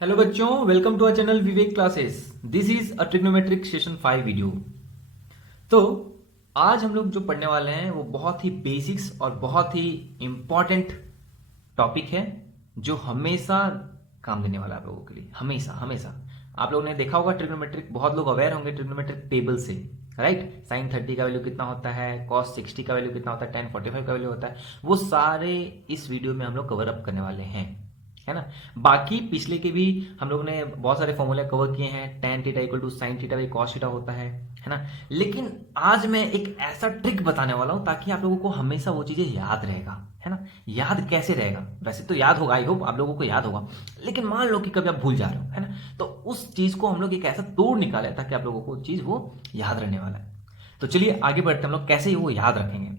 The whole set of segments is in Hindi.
हेलो बच्चों, welcome to our channel Vivek classes. This is a trigonometric session 5 video. तो आज हम लोग जो पढ़ने वाले हैं वो बहुत ही बेसिक्स और बहुत ही इंपॉर्टेंट टॉपिक है जो हमेशा काम देने वाला है आप लोगों के लिए। हमेशा हमेशा आप लोगों ने देखा होगा ट्रिग्नोमेट्रिक, बहुत लोग अवेयर होंगे ट्रिग्नोमेट्रिक टेबल से, राइट। साइन 30 का वैल्यू कितना होता है, कॉस 60 का वैल्यू कितना होता है, टेन 45 का वैल्यू होता है, वो सारे इस वीडियो में हम लोग कवर अप करने वाले हैं, है ना। बाकी पिछले के भी हम लोग ने बहुत सारे फॉर्मूले कवर किए हैं। Tan theta equal to sine theta by cos theta होता है ना। लेकिन आज मैं एक ऐसा ट्रिक बताने वाला हूं ताकि आप लोगों को हमेशा वो चीजें याद रहेगा, है ना। याद कैसे रहेगा, वैसे तो याद होगा, आई होप आप लोगों को याद होगा, लेकिन मान लो कि कभी आप भूल जा रहे हो, है ना, तो उस चीज को हम लोग एक ऐसा तोड़ निकाले ताकि आप लोगों को चीज वो याद रहने वाला है। तो चलिए आगे बढ़ते हैं, हम लोग कैसे वो याद रखेंगे।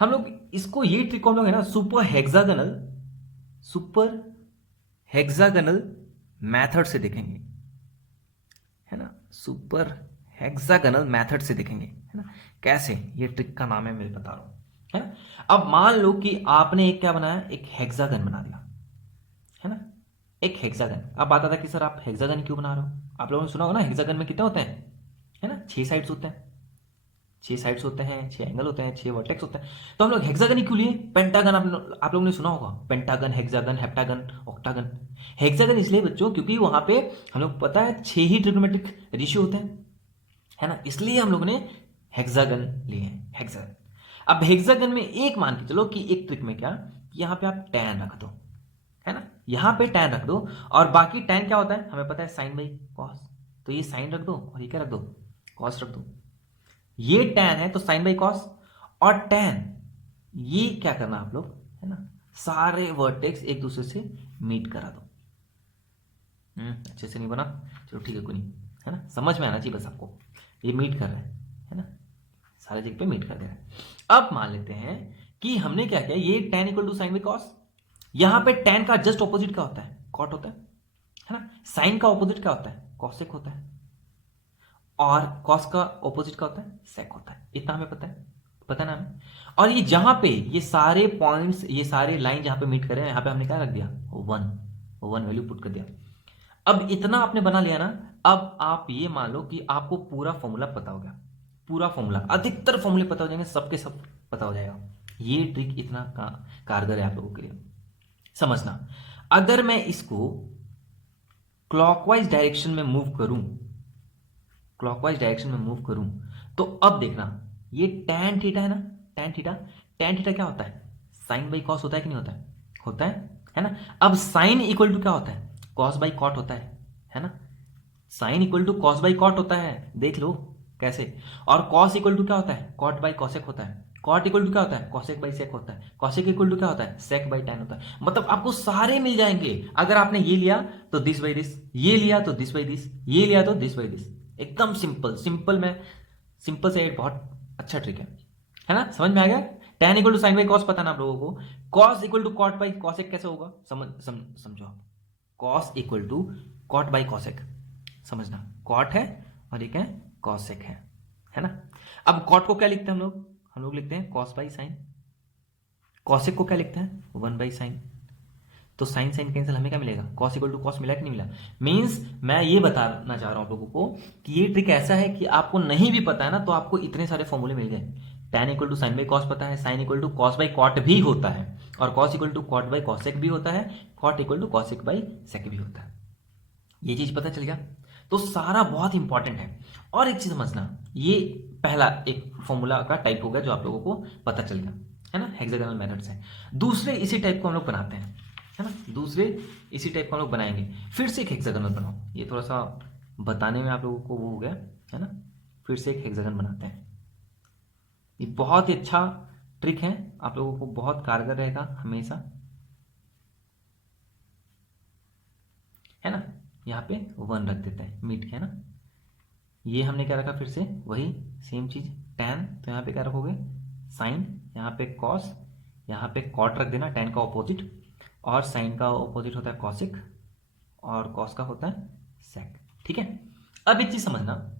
हम लोग इसको, ये ट्रिक को हम लोग, है ना, सुपर हेक्सागनल मेथड से देखेंगे, है ना। सुपर हेक्सागनल मेथड से देखेंगे, है ना। कैसे, ये ट्रिक का नाम है, मैं बता रहा हूं, है ना। अब मान लो कि आपने एक क्या बनाया, एक हेक्सागन बना दिया, है ना, एक हेक्सागन। अब बात आता है कि सर आप हेक्सागन क्यों बना रहे हो। आप लोगों ने सुना होगा ना, हेक्सागन में कितने होते हैं, है ना, 6 साइड्स होते हैं, 6 साइड्स होते हैं, 6 एंगल होते हैं, 6 वर्टेक्स होते हैं। तो हम लोग हेक्सागन ही क्यों लिए। पेंटागन आप लोगों ने सुना होगा, pentagon, hexagon, heptagon, octagon. Hexagon इसलिए बच्चों क्योंकि वहां पे हम लोग पता है 6 ही ट्रिग्नोमेट्रिक रेशियो होते हैं, है ना, इसलिए हम लोगों ने हेक्सागन लिए हैं, हेक्सागन। अब हेक्सागन में एक मान के चलो कि एक ट्रिक में क्या, यहाँ पे आप tan रख दो, है ना, यहाँ पे tan रख दो, और बाकी tan क्या होता है हमें पता है, साइन बाई कॉस। तो ये साइन रख दो और ये क्या रख दो, कॉस रख दो। ये tan है तो साइन बाई कॉस, और tan ये क्या करना आप लोग, है ना, सारे वर्टेक्स एक दूसरे से मीट करा दो। अच्छे से नहीं बना, चलो ठीक है, कोई नहीं, है ना, समझ में आना चाहिए बस आपको। ये मीट कर रहा है ना, सारे जगह पे मीट कर दे रहा है। अब मान लेते हैं कि हमने क्या किया, ये tan equal to sine by cos. यहां पे tan का जस्ट ऑपोजिट क्या होता है, कॉट होता है ना। साइन का ऑपोजिट क्या होता है, कॉसेक होता है, और कॉस का ऑपोजिट क्या होता है, सेक होता है। इतना हमें पता है ना हमें। और ये जहां पे ये सारे पॉइंट्स, ये सारे लाइन जहां पे मीट कर रहे हैं, यहां पे हमने क्या रख दिया, वन, वन वैल्यू पुट कर दिया। अब इतना आपने बना लिया ना। अब आप ये मान लो कि आपको पूरा फॉर्मूला पता हो गया, पूरा फॉर्मूला, अधिकतर फॉर्मूले पता हो जाएंगे, सबके सब पता हो जाएगा। ये ट्रिक इतना कारगर है आप लोगों के लिए, समझना। अगर मैं इसको क्लॉकवाइज डायरेक्शन में मूव करूं, क्लॉकवाइज डायरेक्शन में मूव करूं, तो अब देखना, ये tan थीटा है ना, tan थीटा, tan थीटा क्या होता है, साइन बाई कॉस होता है कि नहीं होता है, होता है ना। अब साइन इक्वल टू क्या होता है, कॉस बाई कॉट होता है ना। Sine equal to cos by cot होता है, देख लो कैसे। और कॉस इक्वल टू क्या होता है, कॉट बाई कॉसेक होता है। कॉट इक्वल टू क्या होता है, कॉसेक बाई सेक होता है। कॉसेक इक्वल टू क्या होता है, सेक बाई टैन होता है। मतलब आपको सारे मिल जाएंगे। अगर आपने ये लिया तो दिस बाई दिस, ये लिया तो दिस बाई दिस, ये लिया तो दिस बाई दिस। एकदम सिंपल सिंपल में, सिंपल से एक बहुत अच्छा ट्रिक है ना, समझ में आ गया। tan equal to sine by cos पता ना आप लोगों को, cos equal to cot by cosec कैसे होगा, समझो आप। Cos equal to cot by cosec, समझना, कॉट है और एक है कॉसेक है ना। अब कॉट को क्या लिखते हैं हम लोग लिखते हैं कॉस बाई साइन। कॉसेक को क्या लिखते हैं, वन बाई साइन। तो साइन साइन कैंसिल, हमें क्या मिलेगा, कॉस इक्वल टू कॉस, मिला कि नहीं मिला। मींस मैं ये बताना चाह रहा हूं आप लोगों को कि ये ट्रिक ऐसा है कि आपको नहीं भी पता है ना, तो आपको इतने सारे फॉर्मूले मिल गए। tan equal to sine by cos पता है, sine equal to cos by cot भी होता है, और cos equal to cot by cosec भी होता है, cot equal to cosec by sec भी होता है। ये चीज पता चल गया, तो सारा बहुत इंपॉर्टेंट है। और एक चीज समझना, ये पहला एक फॉर्मूला का टाइप हो गया जो आप लोगों को पता चल गया, है ना, हेक्सागोनल मेथड से। दूसरे इसी टाइप को हम लोग बनाते हैं, है ना, दूसरे इसी टाइप को हम लोग बनाएंगे। फिर से एक हेक्सागोनल बनाओ, ये थोड़ा सा बताने में आप लोगों को वो हो गया, है ना। फिर से एक हेक्सागन बनाते हैं। ये बहुत ही अच्छा ट्रिक है, आप लोगों को बहुत कारगर रहेगा हमेशा, है ना। यहाँ पे वन रख देते हैं, मीट के, है ना। ये हमने क्या रखा, फिर से वही सेम चीज, tan, तो यहाँ पे क्या रखोगे, साइन, यहाँ पे कॉस, यहाँ पे कॉट रख देना, tan का ऑपोजिट, और साइन का ऑपोजिट होता है कॉसिक, और कॉस का होता है सेक, ठीक है। अब एक चीज समझना,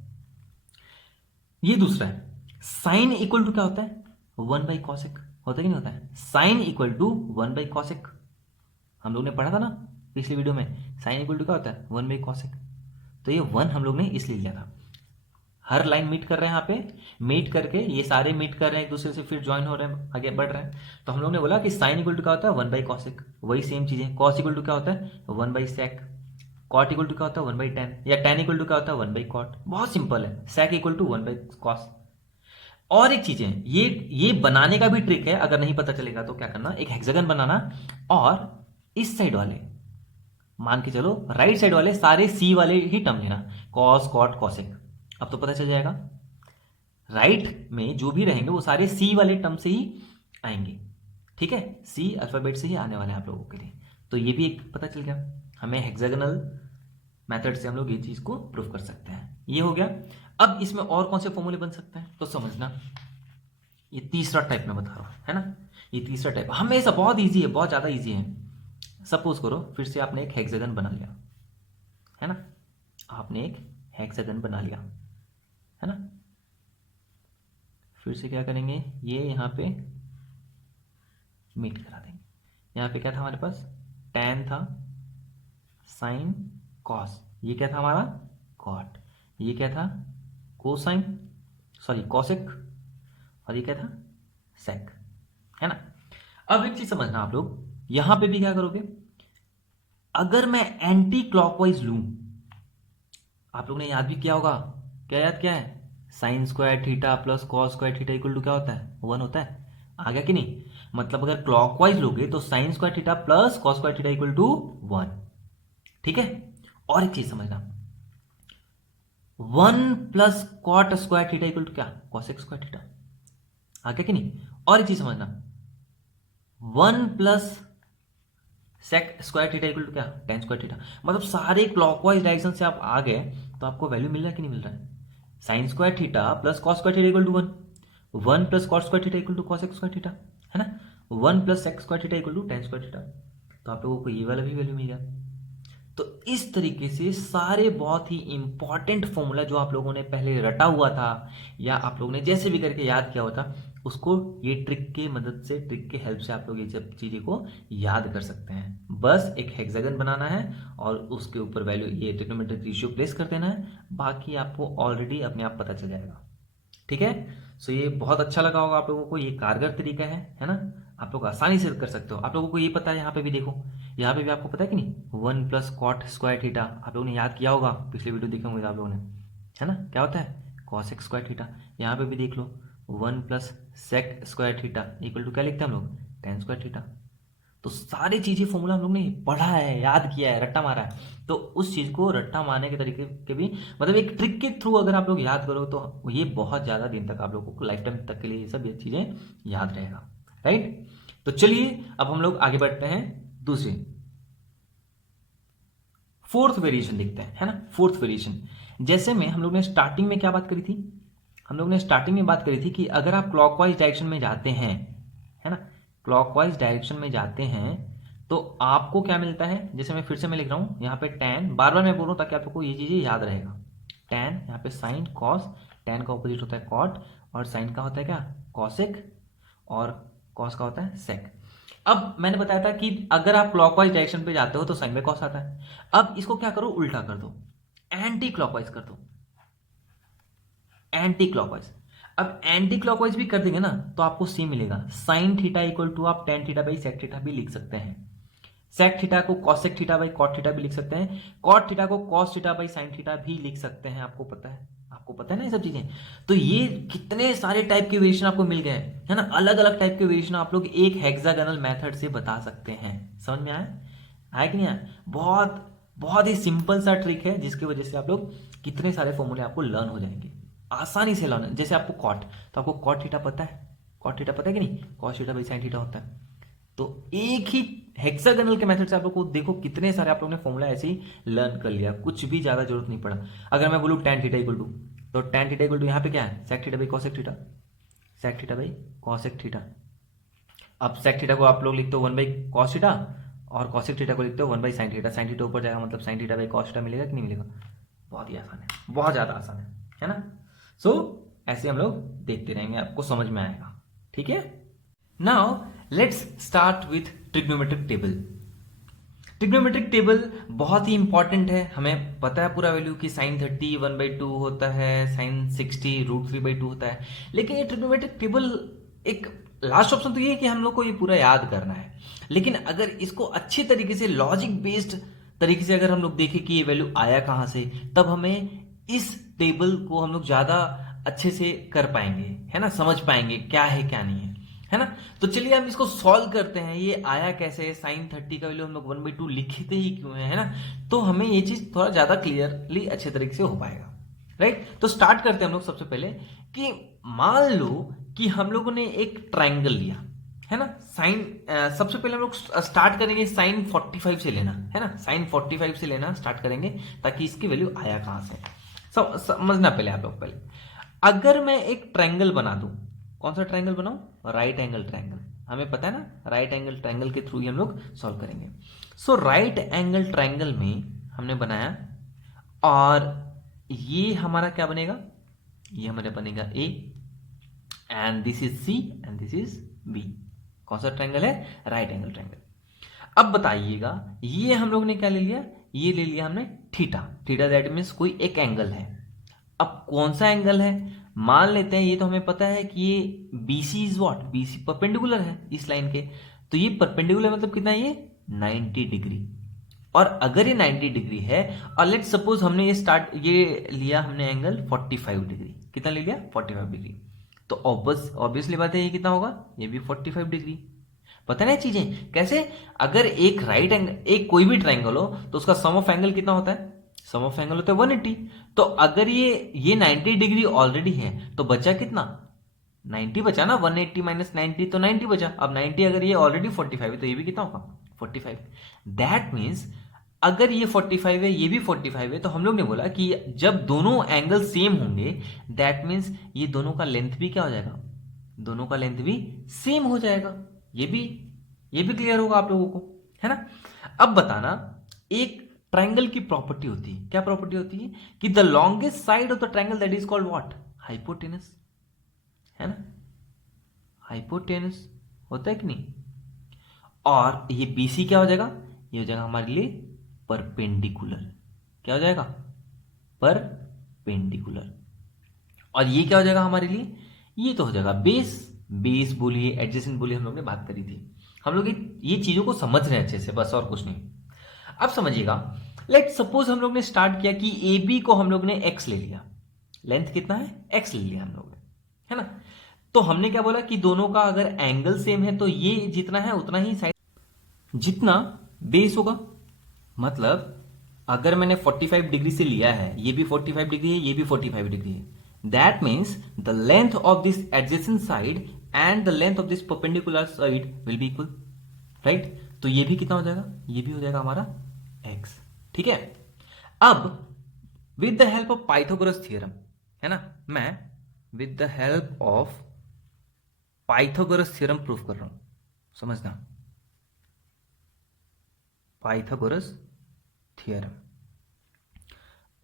ये दूसरा है, साइन इक्वल टू क्या होता है, वन बाई कॉसिक, होता है कि नहीं होता है, sine equal to one by cosec, हम लोग ने पढ़ा था ना। पिछली वीडियो में, साइन इक्वल टू क्या होता है 1 बाई कॉसेक। तो ये 1 हम लोग ने इसलिए लिया था। हर लाइन मीट कर रहे हैं यहाँ पे, मीट करके ये सारे मीट कर रहे हैं एक दूसरे से, फिर ज्वाइन हो रहे हैं, आगे बढ़ रहे हैं। तो हम लोग ने बोला कि साइन इक्वल टू क्या होता है 1 बाई कॉसेक, वही सेम चीज़ है। कॉस इक्वल टू क्या होता है 1 by sec, cot equal to क्या होता है 1 बाई टेन, या टेन इक्वल टू क्या होता है 1 बाई कॉट। बहुत सिंपल है, sec equal to 1 by cos. और एक चीज है, ये बनाने का भी ट्रिक है, अगर नहीं पता चलेगा तो क्या करना, एक हेक्सागन बनाना और इस साइड वाले, मान के चलो राइट साइड वाले सारे सी वाले ही टर्म लेना, कॉस कॉट कॉसेक। अब तो पता चल जाएगा राइट में जो भी रहेंगे वो सारे सी वाले टर्म से ही आएंगे, ठीक है, सी अल्फाबेट से ही आने वाले हैं आप लोगों के लिए। तो ये भी एक पता चल गया हमें, हेक्सागोनल मेथड से हम लोग ये चीज को प्रूव कर सकते हैं। ये हो गया। अब इसमें और कौन से फॉर्मूले बन सकते हैं तो समझना, ये तीसरा टाइप में बता रहा हूं, है ना। ये तीसरा टाइप हमेशा बहुत इजी है, बहुत ज्यादा इजी है। सपोज करो फिर से आपने एक हेक्सागन बना लिया, है ना, आपने एक हेक्सागन बना लिया, है ना। फिर से क्या करेंगे, ये यहाँ पे मीट करा देंगे। यहाँ पे क्या था हमारे पास, tan था, साइन कॉस, ये क्या था हमारा कॉट, ये क्या था कोसाइन, सॉरी कॉसेक, और ये क्या था सेक, है ना। अब एक चीज समझना आप लोग, यहां पे भी क्या करोगे, अगर मैं एंटी क्लॉकवाइज लूं, आप लोग ने याद भी किया होगा, क्या याद किया है, sine square theta plus cos square theta equal to क्या होता है 1 होता है, आ गया कि नहीं। मतलब अगर क्लॉकवाइज लोगे तो sine square theta plus cos square theta equal to 1, ठीक है। और एक चीज समझना, 1 plus cot square theta equal to क्या, कॉसेक स्क्वायर थीटा, आ गया कि नहीं। और एक चीज समझना, 1 plus sec square theta equal to क्या, टेन स्क्वायर थीटा। मतलब सारे क्लॉकवाइज डायरेक्शन से आप आ गए तो आपको वैल्यू मिल रहा है कि नहीं मिल रहा है, sine square theta plus cos square theta equal to 1, 1 plus cos square theta equal to cosec square theta, है ना, 1 plus sec square theta equal to tan square theta. तो आप लोगों को ये वाला भी वैल्यू मिल गया। तो इस तरीके से सारे बहुत ही इंपॉर्टेंट फॉर्मूला जो आप लोगों ने पहले रटा हुआ था या आप लोगों ने जैसे भी करके याद किया हुआ था, उसको ये ट्रिक की मदद से, ट्रिक के हेल्प से आप लोग ये सब चीज़ें को याद कर सकते हैं। बस एक हेक्सागन बनाना है और उसके ऊपर वैल्यू ये ट्रिग्नोमेट्रिक रेशियो प्लेस कर देना है, बाकी आपको ऑलरेडी अपने आप पता चल जाएगा, ठीक है। सो ये बहुत अच्छा लगा होगा आप लोगों को, ये कारगर तरीका है ना, आप लोग आसानी से कर सकते हो। आप लोगों को ये पता है, यहाँ पे भी देखो, यहाँ पे भी आपको पता है कि नहीं, 1 प्लस कॉट स्क्वायर थीटा आप लोगों ने याद किया होगा, पिछले वीडियो देखे होंगे आप लोगों ने, है ना, क्या होता है कॉसेक स्क्वायर थीटा। यहाँ पे भी देख लो 1 plus sec square theta equal to क्या लिखते हैं हम लोग, टेन स्क्वायर थीटा। तो सारी चीजें फॉर्मूला हम लोग ने पढ़ा है, याद किया है, रट्टा मारा है। तो उस चीज को रट्टा मारने के तरीके के भी, मतलब एक ट्रिक के थ्रू अगर आप लोग याद करो तो ये बहुत ज्यादा दिन तक आप लोगों को, लाइफ टाइम तक के लिए ये सब ये चीजें याद रहेगा, राइट। तो चलिए अब हम लोग आगे बढ़ते हैं, दूसरे फोर्थ वेरिएशन देखते हैं, है ना। फोर्थ वेरिएशन, जैसे में हम लोग ने स्टार्टिंग में क्या बात करी थी, हम लोग ने स्टार्टिंग में बात करी थी कि अगर आप क्लॉकवाइज डायरेक्शन में जाते हैं, है ना, क्लॉकवाइज डायरेक्शन में जाते हैं तो आपको क्या मिलता है, जैसे मैं फिर से मैं लिख रहा हूं यहाँ पे टैन, बार बार मैं बोल रहा हूं ताकि आपको ये चीजें याद रहेगा। टैन यहाँ पे साइन कॉस, टैन का ऑपोजिट होता है कॉट, और साइन का होता है क्या कॉसेक, और कॉस का होता है सेक। अब मैंने बताया था कि अगर आप क्लॉकवाइज डायरेक्शन पे जाते हो तो साइन में कॉस आता है। अब इसको क्या करो, उल्टा कर दो, एंटी क्लॉकवाइज कर दो, एंटी क्लॉकवाइज। अब एंटी क्लॉकवाइज भी कर देंगे ना तो आपको सी मिलेगा, साइन थीटा इक्वल टू आप tan theta by sec theta भी लिख सकते हैं, सेक थीटा को cosec theta by cot theta भी लिख सकते हैं, कॉट थीटा को cos theta by sine theta भी लिख सकते हैं। आपको पता है, आपको पता है ना ये सब चीजें। तो ये कितने सारे टाइप के वेरिएशन आपको मिल गए, है ना, अलग अलग टाइप के वेरिएशन आप लोग एक हेक्सागोनल मेथड से बता सकते हैं। समझ में आया, आया कि नहीं आया। बहुत बहुत ही सिंपल सा ट्रिक है जिसकी वजह से आप लोग कितने सारे फॉर्मूले आपको लर्न हो जाएंगे, आसानी से लर्न। जैसे आपको कॉट, तो आपको कॉट थीटा पता है, कॉट थीटा पता है कि नहीं, cos theta by sine theta होता है। तो एक ही हेक्सागोनल के मेथड से आप लोग को देखो कितने सारे आप लोगों ने फॉर्मूला ऐसे ही लर्न कर लिया, कुछ भी ज्यादा जरूरत नहीं पड़ा। अगर मैं बोलूँ tan थीटा इक्वल टू, तो tan थीटा इक्वल टू यहाँ पे क्या है, sec theta by cosec theta, sec theta by cosec theta. अब सेक थीटा को आप लोग लिखते हो 1 बाई कॉस थीटा, और कॉसेक थीटा को लिखते हो 1 by sine theta. Sine theta ऊपर जाएगा मतलब sine theta by cos theta मिलेगा कि नहीं मिलेगा। बहुत ही आसान है, बहुत ज्यादा आसान है ना। सो ऐसे हम लोग देखते रहेंगे, आपको समझ में आएगा, ठीक है। Now let's start with trigonometric table. Trigonometric table बहुत ही इंपॉर्टेंट है, हमें पता है पूरा वैल्यू कि साइन 30 1/2 होता है, साइन 60 √3/2 होता है। लेकिन ये ट्रिग्नोमेट्रिक टेबल एक लास्ट ऑप्शन तो ये है कि हम लोग को ये पूरा याद करना है, लेकिन अगर इसको अच्छे तरीके से लॉजिक बेस्ड तरीके से अगर हम लोग देखें कि ये वैल्यू आया कहाँ से, तब हमें इस टेबल को हम लोग ज्यादा अच्छे से कर पाएंगे, है ना, समझ पाएंगे क्या है क्या नहीं है ना। तो चलिए हम इसको सॉल्व करते हैं, ये आया कैसे, साइन 30 का वैल्यू हम लोग 1/2 लिखते ही क्यों है ना, तो हमें ये चीज थोड़ा ज्यादा क्लियरली अच्छे तरीके से हो पाएगा, राइट। तो स्टार्ट करते हैं हम लोग सबसे पहले कि मान लो कि हम लोगों ने एक ट्राइंगल लिया, है ना, साइन सबसे पहले हम लोग स्टार्ट करेंगे साइन 45 से लेना, है ना, साइन 45 से लेना स्टार्ट करेंगे ताकि इसकी वैल्यू आया कहां से समझना पहले आप लोग। पहले अगर मैं एक ट्राइंगल बना दूं, कौन सा ट्राइंगल बनाऊं, राइट एंगल ट्राइंगल, हमें पता है ना राइट एंगल ट्राइंगल के थ्रू ही हम लोग सॉल्व करेंगे। सो राइट एंगल ट्राइंगल में हमने बनाया और ये हमारा क्या बनेगा, ये हमारा बनेगा A and this is C and this is B. कौन सा ट्राइंगल है, राइट एंगल ट्राइंगल। अब बताइएगा ये हम लोग ने क्या ले लिया, ये ले लिया हमने थीटा, थीटा दैट मीन्स कोई एक एंगल है। अब कौन सा एंगल है, मान लेते हैं ये तो हमें पता है कि ये BC is what, BC perpendicular है इस लाइन के, तो ये परपेंडिकुलर मतलब कितना है, ये 90 डिग्री। और अगर ये 90 डिग्री है और लेट्स सपोज हमने ये लिया हमने एंगल 45 डिग्री, कितना ले लिया 45 डिग्री, तो ऑब्वियसली बात है ये कितना होगा, ये भी 45 डिग्री। पता है ना चीजें कैसे, अगर एक राइट एंगल, एक कोई भी ट्राइंगल हो तो उसका सम ऑफ एंगल कितना होता है, सम ऑफ एंगल होता है 180। तो अगर ये 90 डिग्री ऑलरेडी है तो बचा कितना, 90 बचा ना, 180 माइनस 90 तो 90 बचा। अब 90 अगर ये ऑलरेडी 45 है तो ये भी कितना होगा 45। दैट मीन्स अगर ये 45 है ये भी 45 है, तो हम लोग ने बोला कि जब दोनों एंगल सेम होंगे दैट मीन्स ये दोनों का लेंथ भी क्या हो जाएगा, दोनों का लेंथ भी सेम हो जाएगा। ये भी क्लियर होगा आप लोगों को, है ना। अब बताना, एक ट्राइंगल की प्रॉपर्टी होती है, क्या प्रॉपर्टी होती है कि the longest side of the triangle that is called what, hypotenuse, है ना, हाइपोटेनस होता है कि नहीं। और ये BC क्या हो जाएगा, ये हो जाएगा हमारे लिए परपेंडिकुलर, क्या हो जाएगा परपेंडिकुलर। और ये क्या हो जाएगा हमारे लिए, ये तो हो जाएगा बेस बोलिए एडजेसेंट बोलिए, हम लोग ने बात करी थी। हम लोग ये चीजों को समझ रहे हैं अच्छे से, बस और कुछ नहीं। अब समझिएगा, लेट सपोज हम लोग ने स्टार्ट किया कि AB को हम लोग ने x ले लिया, लेंथ कितना है x ले लिया हम लोग ने, है ना। तो हमने क्या बोला कि दोनों का अगर एंगल सेम है तो ये जितना है उतना ही साइड, जितना बेस होगा। मतलब अगर मैंने 45 डिग्री से लिया है, ये भी 45 डिग्री है, ये भी 45 डिग्री है, that means the length of this adjacent side and the length of this perpendicular side will be equal, right. तो ये भी कितना हो जाएगा, ये भी हो जाएगा हमारा x, ठीक है। अब with the help of Pythagoras theorem, है ना, मैं with the help of Pythagoras theorem proof कर रहा हूं, समझना, पाइथागोरस थ्योरम।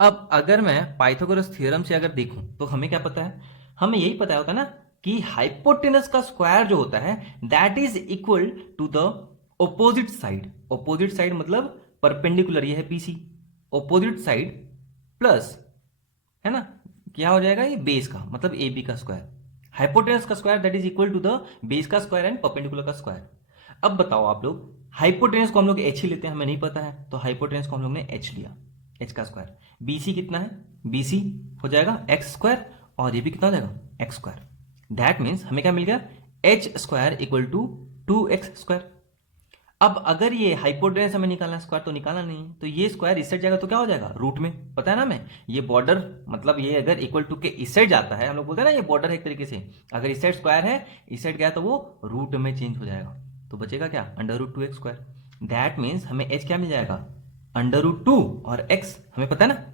अब अगर मैं पाइथागोरस थ्योरम से अगर देखूं तो हमें क्या पता है, हमें यही पता होता है ना कि हाइपोटेनस का स्क्वायर जो होता है that is equal to the opposite side, opposite side मतलब परपेंडिकुलर, ये है BC, ऑपोजिट साइड प्लस, है ना, क्या हो जाएगा ये बेस का मतलब AB का स्क्वायर, हाइपोटेनस का square that is equal to the base का स्क्वायर एंड परपेंडिकुलर का स्क्वायर। अब बताओ आप लोग, हाइपोटेनस को हम लोग h ही लेते हैं, हमें नहीं पता है, तो हाइपोटेनस को हम लोग ने h लिया, h का स्क्वायर। BC कितना है, BC हो जाएगा x स्क्वायर और ये भी कितना हो जाएगा x स्क्वायर। दैट मीन्स हमें क्या मिल गया, h square equal to 2x square. अब अगर ये हाइपोटेनस हमें निकालना है, स्क्वायर तो निकालना नहीं है, तो ये स्क्वायर इस साइड जाएगा तो क्या हो जाएगा रूट में, पता है ना हमें, ये बॉर्डर मतलब ये अगर इक्वल टू के इस साइड जाता है, हम लोग बोलते हैं ना ये बॉर्डर है एक तरीके से, अगर इस साइड स्क्वायर है इस साइड गया तो वो रूट में चेंज हो जाएगा, तो बचेगा क्या √2x स्क्वायर। दैट मीन्स हमें h क्या मिल जाएगा, √2 और x हमें पता है ना।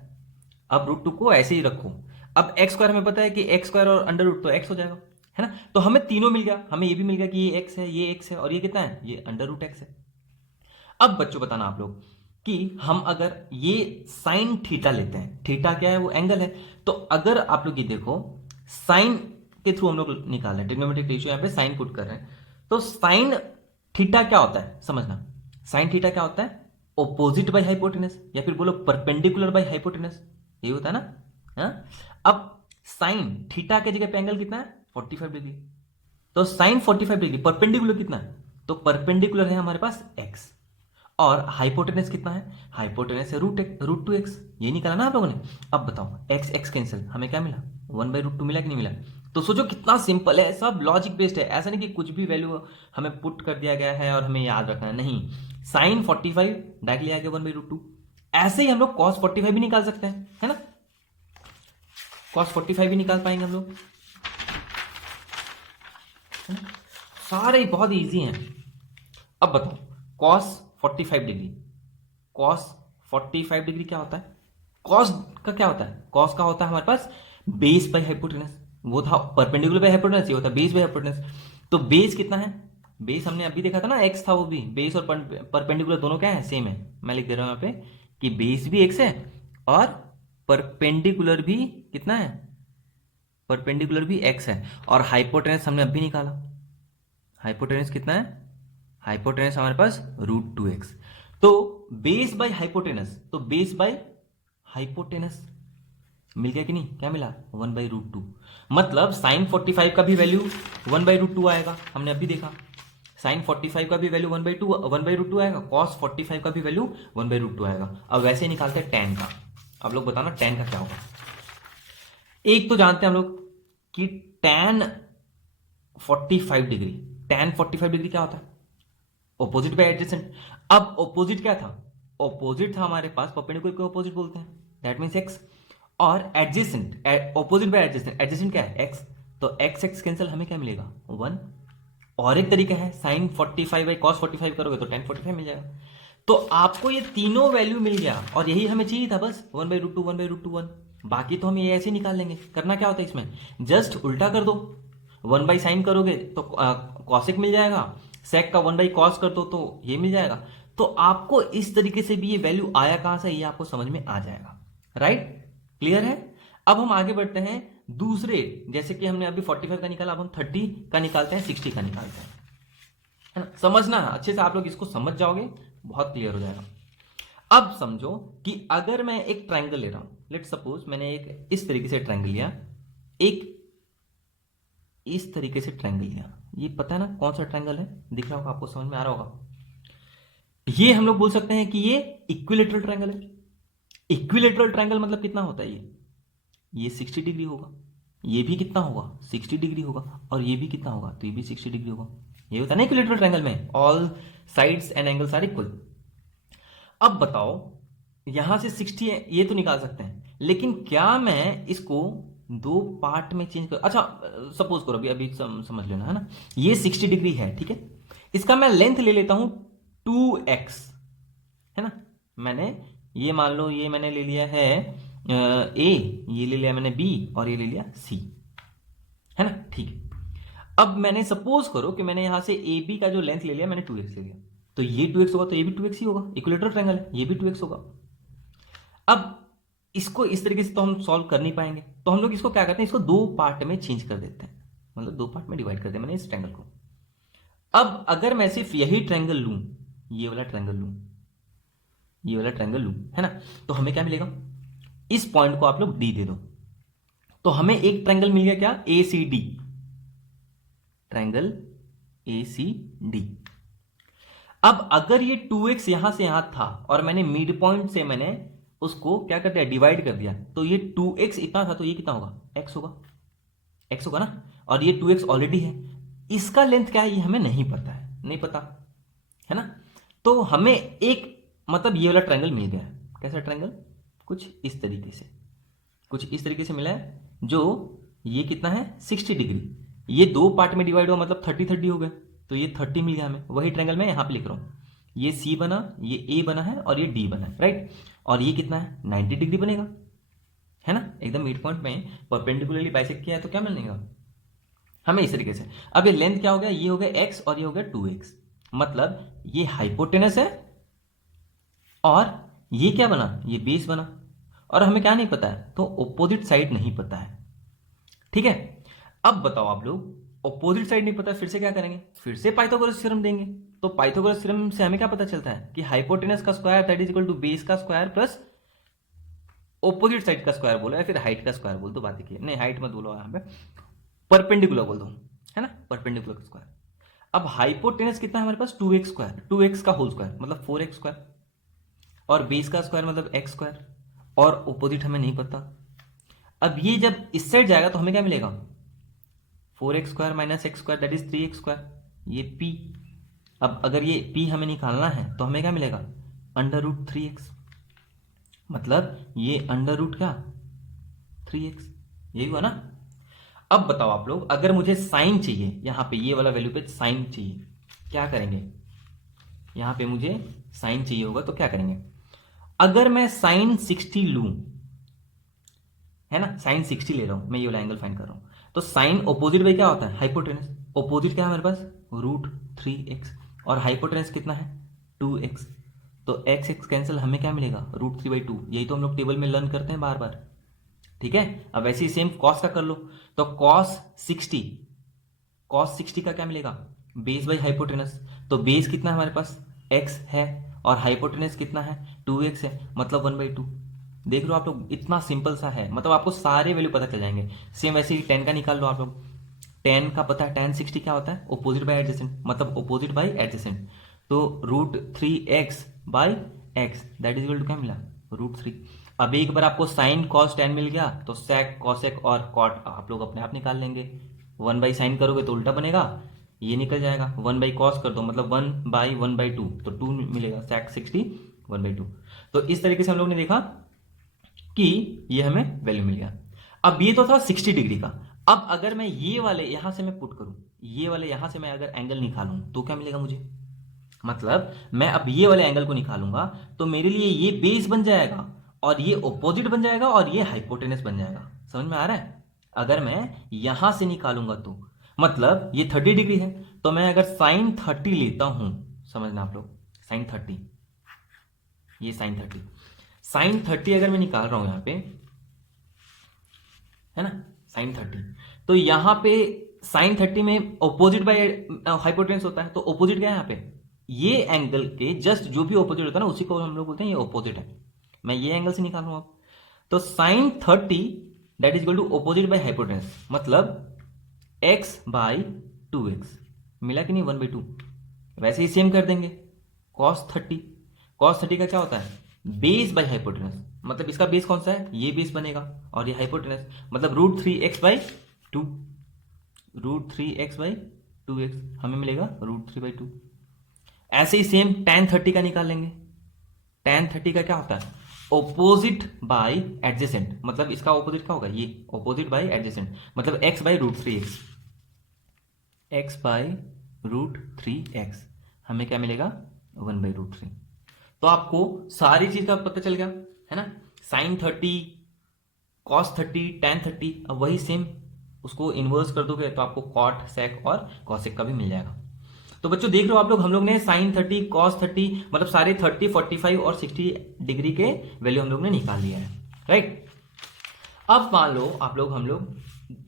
अब √2 को ऐसे ही रखो, अब x स्क्वायर हमें पता है कि x स्क्वायर और √2 तो x हो जाएगा, है ना। तो हमें तीनों मिल गया, हमें ये भी मिल गया कि ये x है, ये x है और ये कितना है, ये √x है। अब बच्चों बताना आप लोग कि हम अगर ये साइन थीटा लेते हैं, थीटा क्या है, वो एंगल है, तो अगर आप लोग ये देखो साइन के थ्रू हम लोग निकाल रहे हैं, ट्रिग्नोमेट्रिक रेशियो यहाँ पे साइन पुट कर रहे हैं, तो साइन थीटा क्या होता है समझना, साइन थीटा क्या होता है, ऑपोजिट बाय हाइपोटेनस, या फिर बोलो परपेंडिकुलर बाय हाइपोटेनस, ये होता है ना। हाँ? अब साइन थीटा के जगह पे एंगल कितना है 45 डिग्री, तो साइन 45 डिग्री, परपेंडिकुलर कितना है, तो परपेंडिकुलर है हमारे पास x, और हाइपोटेनस कितना है, हाइपोटेनस है रूट टू एक्स, ये निकाला ना आप लोगों ने। अब बताओ x x कैंसिल, हमें क्या मिला 1/√2 मिला कि नहीं मिला। तो सोचो कितना सिंपल है, सब लॉजिक बेस्ड है, ऐसा नहीं कि कुछ भी वैल्यू हमें पुट कर दिया गया है और हमें याद रखना है, नहीं। साइन 45 डायरेक्टली आ गया 1/√2। ऐसे ही हम लोग cos 45 भी निकाल सकते हैं, है ना, cos 45 भी निकाल पाएंगे हम लोग, सारे बहुत इजी हैं। अब बताओ cos 45 डिग्री, cos 45 डिग्री क्या होता है, cos का क्या होता है, cos का होता है हमारे पास बेस बाय हाइपोटेनस, वो था परपेंडिकुलर बाय हाइपोटेनस, ये होता है बेस बाय हाइपोटेनस। तो बेस कितना है, बेस हमने अभी देखा था ना x था, वो भी बेस और परपेंडिकुलर दोनों क्या है, सेम है। मैं लिख दे रहा हूं यहाँ पे कि बेस भी x है और परपेंडिकुलर भी कितना है, परपेंडिकुलर भी x है, और हाइपोटेनस हमने अभी निकाला, हाइपोटेनस कितना है, हाइपोटेनस हमारे पास √2x। तो बेस बाय हाइपोटेनस, तो बेस बाय हाइपोटेनस मिल गया कि नहीं, क्या मिला 1/√2। मतलब साइन 45 का भी वैल्यू 1/√2 आएगा, हमने अभी देखा, साइन 45 का भी वैल्यू 1/2 आएगा, cos 45 का भी वैल्यू 1/√2 आएगा। अब वैसे ही निकालते हैं tan का, अब लोग बताना tan का क्या होगा। एक तो जानते हैं हम लोग कि tan 45 डिग्री, tan 45 डिग्री क्या होता है, ऑपोजिट बाय एडजेसेंट। अब ऑपोजिट क्या था, ऑपोजिट था हमारे पास, परपेंडिकुलर को ऑपोजिट बोलते हैं, दैट मींस x, और adjacent, opposite by adjacent, adjacent क्या है x, तो x x कैंसिल, हमें क्या मिलेगा 1। और एक तरीका है साइन 45 बाई cos 45 करोगे तो tan 45 मिल जाएगा। तो आपको ये तीनों वैल्यू मिल गया, और यही हमें चाहिए था बस 1/√2 1/√2 1। बाकी तो हम ये ऐसे निकाल लेंगे, करना क्या होता है इसमें, जस्ट उल्टा कर दो, 1/sin करोगे तो कॉसेक मिल जाएगा, सेक का 1/cos कर दो तो ये मिल जाएगा। तो आपको इस तरीके से भी ये वैल्यू आया कहां से, ये आपको समझ में आ जाएगा, राइट, क्लियर है। अब हम आगे बढ़ते हैं दूसरे, जैसे कि हमने अभी 45 का निकाला, अब हम 30 का निकालते हैं, 60 का निकालते हैं, है ना। समझना अच्छे से, आप लोग इसको समझ जाओगे, बहुत क्लियर हो जाएगा। अब समझो कि अगर मैं एक ट्रायंगल ले रहा हूं, लेट सपोज मैंने एक इस तरीके से ट्रायंगल लिया, एक इस तरीके से ट्रायंगल लिया, ये पता है ना कौन सा ट्रायंगल है, दिख रहा होगा आपको, समझ में आ रहा होगा। ये हम लोग बोल सकते हैं कि ये इक्विलेटरल ट्रायंगल है। इक्विलेटरल ट्रायंगल मतलब कितना होता है, ये 60 डिग्री होगा, ये भी कितना होगा 60 डिग्री होगा, और ये भी कितना होगा, तो ये भी 60 डिग्री होगा। ये होता है ना इक्विलेटरल ट्रायंगल में, all sides and angles are equal. अब बताओ यहां से 60 है, ये तो निकाल सकते हैं, लेकिन क्या मैं इसको दो पार्ट में चेंज कर, अच्छा सपोज करो, अभी अभी समझ लेना, है ना। ये 60 डिग्री है, ठीक है, इसका मैं लेंथ ले लेता हूं 2x, है ना। मैंने ये मान लो, ये मैंने ले लिया है ए, ये ले लिया मैंने बी, और ये ले लिया सी, है ना, ठीक है। अब मैंने सपोज करो कि मैंने यहां से ए बी का जो लेंथ ले लिया, मैंने 2x ले लिया, तो ये 2x होगा, तो ये भी 2x ही होगा, इक्विलेटरल ट्रायंगल है, ये भी 2x होगा। अब इसको इस तरीके से तो हम सॉल्व कर नहीं पाएंगे, तो हम लोग इसको क्या करते हैं, इसको दो पार्ट में चेंज कर देते हैं, मतलब दो पार्ट में डिवाइड कर दिया मैंने इस ट्रायंगल को। अब अगर मैं सिर्फ यही ट्रायंगल लूं, ये वाला ट्रायंगल लूं, ये वाला ट्रायंगल लूं, है ना, तो हमें क्या मिलेगा, इस पॉइंट को आप लोग डी दे दो, तो हमें एक ट्रायंगल मिल गया क्या, A C D, triangle A C D. अब अगर ये 2x यहां से यहां था और मैंने मिड पॉइंट से मैंने उसको क्या कर दिया, डिवाइड कर दिया, तो ये 2x इतना था, तो ये कितना होगा, x होगा, x होगा ना, और ये 2x ऑलरेडी है, इसका लेंथ क्या है ये हमें नहीं पता है, नहीं पता, है ना। तो हमें एक मतलब ये वाला ट्रायंगल मिल गया, कैसा ट्रायंगल, कुछ इस तरीके से, कुछ इस तरीके से मिला है, जो ये कितना है 60 डिग्री, ये दो पार्ट में डिवाइड हुआ, मतलब 30 हो गए, तो ये 30 मिल गया हमें। वही ट्रायंगल मैं यहां पे लिख रहा हूं, ये सी बना, ये ए बना है, और ये डी बना है, राइट, और ये कितना है 90 डिग्री बनेगा, है ना, एकदम मिड पॉइंट में परपेंडिकुलरली बाइसेक्ट किया है, तो क्या मिलेगा हमें इस तरीके से। अब ये लेंथ क्या हो गया, ये हो गया x और ये हो गया 2x, मतलब ये हाइपोटेनस है, और ये क्या बना, ये बेस बना, और हमें क्या नहीं पता है, तो ऑपोजिट साइड नहीं पता है, ठीक है। अब बताओ आप लोग, ऑपोजिट साइड नहीं पता, फिर से क्या करेंगे, फिर से पाइथागोरस थ्योरम देंगे, तो पाइथागोरस थ्योरम से हमें क्या पता चलता है कि हाइपोटेनस का square that is equal to base का स्क्वायर प्लस ऑपोजिट साइड का स्क्वायर बोलो या फिर हाइट का स्क्वायर बोल दो, बात देखिए, नहीं हाइट मत बोलो, यहाँ पे परपेंडिकुलर बोल दो, है ना, परपेंडिकुलर स्क्वायर। अब हाइपोटेनस कितना है हमारे पास, 2x स्क्वायर, 2x का होल स्क्वायर मतलब 4x स्क्वायर, और बेस का स्क्वायर मतलब x स्क्वायर, और ऑपोजिट हमें नहीं पता। अब ये जब इस साइड जाएगा तो हमें क्या मिलेगा, 4x square minus x square that is 3x square, ये p। अब अगर ये p हमें निकालना है तो हमें क्या मिलेगा, अंडर रूट 3x, मतलब ये अंडर रूट क्या 3x, यही हुआ ना। अब बताओ आप लोग, अगर मुझे साइन चाहिए यहां पे, ये वाला वैल्यू पे साइन चाहिए, क्या करेंगे, यहां पे मुझे साइन चाहिए होगा तो क्या करेंगे, अगर मैं साइन 60 लूं, है ना, साइन 60 ले रहा हूं मैं, ये वाला एंगल फाइंड कर रहा हूं, तो साइन ऑपोजिट बाई क्या होता है, हाइपोटेनस, ऑपोजिट क्या है हमारे पास, रूट 3x, और हाइपोटेनस कितना है 2x, तो x x कैंसिल, हमें क्या मिलेगा रूट 3/2, यही तो हम लोग टेबल में लर्न करते हैं बार बार, ठीक है। अब वैसे ही सेम कॉस का कर लो, तो कॉस 60 का क्या मिलेगा, बेस बाई हाइपोटेनस, तो बेस कितना है हमारे पास x है, और हाइपोटेनस कितना है 2x है, मतलब 1/2। देख लो आप लोग, इतना सिंपल सा है, मतलब आपको सारे वैल्यू पता चल जाएंगे। सेम वैसे ही टेन का निकाल लो आप लोग, टेन का पता है, टेन 60 क्या होता है, ऑपोजिट बाई एडजेसेंट, मतलब ऑपोजिट बाई एडजेसेंट, तो root 3x by x that is equal to क्या मिला, रूट 3। अब एक बार आपको साइन कॉस टेन मिल गया तो सेक कॉसेक और कॉट आप लोग अपने आप निकाल लेंगे। 1/sin करोगे तो उल्टा बनेगा, ये निकल जाएगा, 1/cos कर दो मतलब 1/1/2, तो 2 मिलेगा, सेक 60 1/2। तो इस तरीके से हम लोग ने देखा कि ये हमें वैल्यू मिल गया। अब ये तो था 60 डिग्री का। अब अगर मैं ये वाले यहां से मैं पुट करूं, ये वाले यहां से मैं अगर एंगल निकालूं तो क्या मिलेगा मुझे, मतलब मैं अब ये वाले एंगल को निकालूंगा तो मेरे लिए ये बेस बन जाएगा, और ये ऑपोजिट बन जाएगा, और ये हाइपोटेनस बन जाएगा। समझ में आ रहा है, अगर मैं यहां से निकालूंगा तो मतलब ये 30 डिग्री है, तो मैं अगर साइन 30 लेता हूं, समझना आप लोग, साइन 30, ये साइन 30 अगर मैं निकाल रहा हूं यहां पे, है ना, साइन 30, तो यहां पे साइन 30 में ऑपोजिट बाय हाइपोटेनस होता है, तो ऑपोजिट क्या है यहां पे, ये एंगल के जस्ट जो भी ऑपोजिट होता है ना उसी को हम लोग बोलते हैं ये ऑपोजिट है। मैं ये एंगल से निकाल रहा हूं अब, तो sine 30 that is equal to opposite by hypotenuse, मतलब x बाई 2x, मिला कि नहीं 1/2। वैसे ही सेम कर देंगे, cos 30 का क्या होता है, बेस बाई हाइपोटेनस, मतलब इसका बेस कौन सा है, ये बेस बनेगा, और ये हाइपोटेनस, मतलब root 3x by 2, root 3x by 2x हमें मिलेगा रूट 3/2। ऐसे ही सेम tan 30 का निकाल लेंगे, tan 30 का क्या होता है, ऑपोजिट बाई एडजेसेंट, मतलब इसका ऑपोजिट क्या होगा, ये ऑपोजिट बाई एडजेसेंट, मतलब x by root 3x, x by root 3x हमें क्या मिलेगा 1/√3। तो आपको सारी चीज का पता चल गया, है ना, साइन 30, कॉस 30, tan 30, अब वही सेम उसको इन्वर्स कर दोगे तो आपको कॉट सेक और कॉसेक का भी मिल जाएगा। तो बच्चों देख लो आप लोग, हम लोग ने साइन 30, कॉस 30, मतलब सारे 30, 45 और 60 डिग्री के वैल्यू हम लोग ने निकाल लिया है, राइट। अब मान लो आप लोग, हम लोग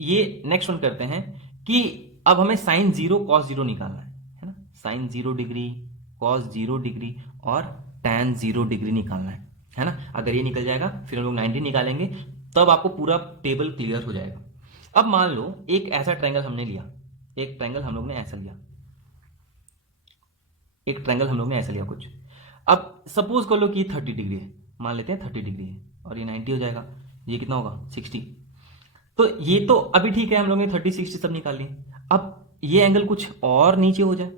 ये नेक्स्ट वन करते हैं कि अब हमें साइन 0 कॉस 0 निकालना है ना, साइन 0 डिग्री, कॉस 0 डिग्री और tan 0 डिग्री निकालना है ना। अगर ये निकल जाएगा फिर हम लोग 90 निकालेंगे, तब आपको पूरा टेबल क्लियर हो जाएगा। अब मान लो एक ऐसा ट्रायंगल हमने लिया, एक ट्रायंगल हम लोग ने ऐसा लिया, एक ट्रायंगल हम लोग ने ऐसा लिया कुछ। अब सपोज कर लो कि 30 डिग्री है, मान लेते हैं 30 डिग्री है, और ये 90 हो जाएगा, ये कितना होगा 60। तो ये तो अभी ठीक है, हम लोग ने 30, 60 सब निकाल लिए। अब ये एंगल कुछ और नीचे हो जाए,